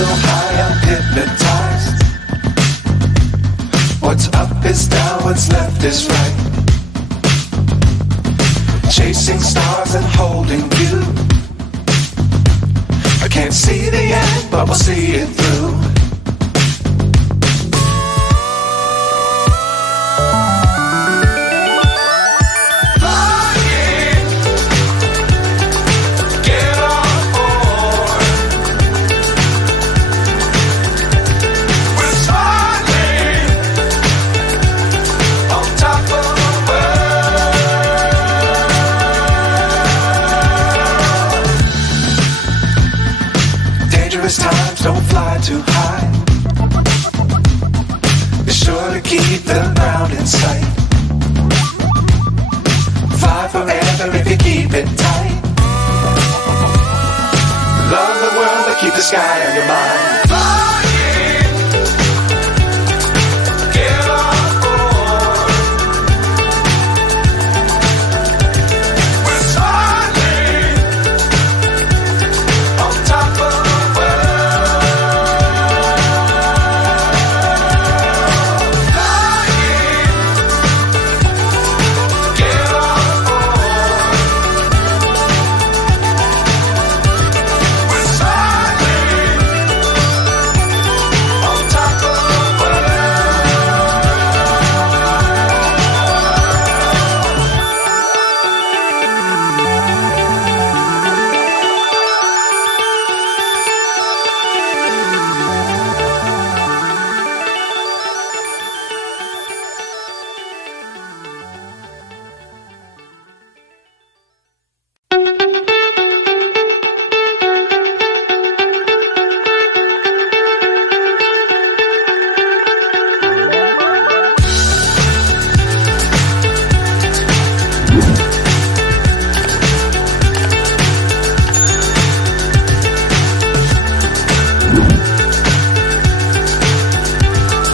so high, I'm hypnotized. What's up is down, what's left is right. Chasing stars and holding you. I can't see the end, but we'll see it through. Times don't fly too high. Be sure to keep the ground in sight. Fly forever if you keep it tight. Love the world, but keep the sky on your mind.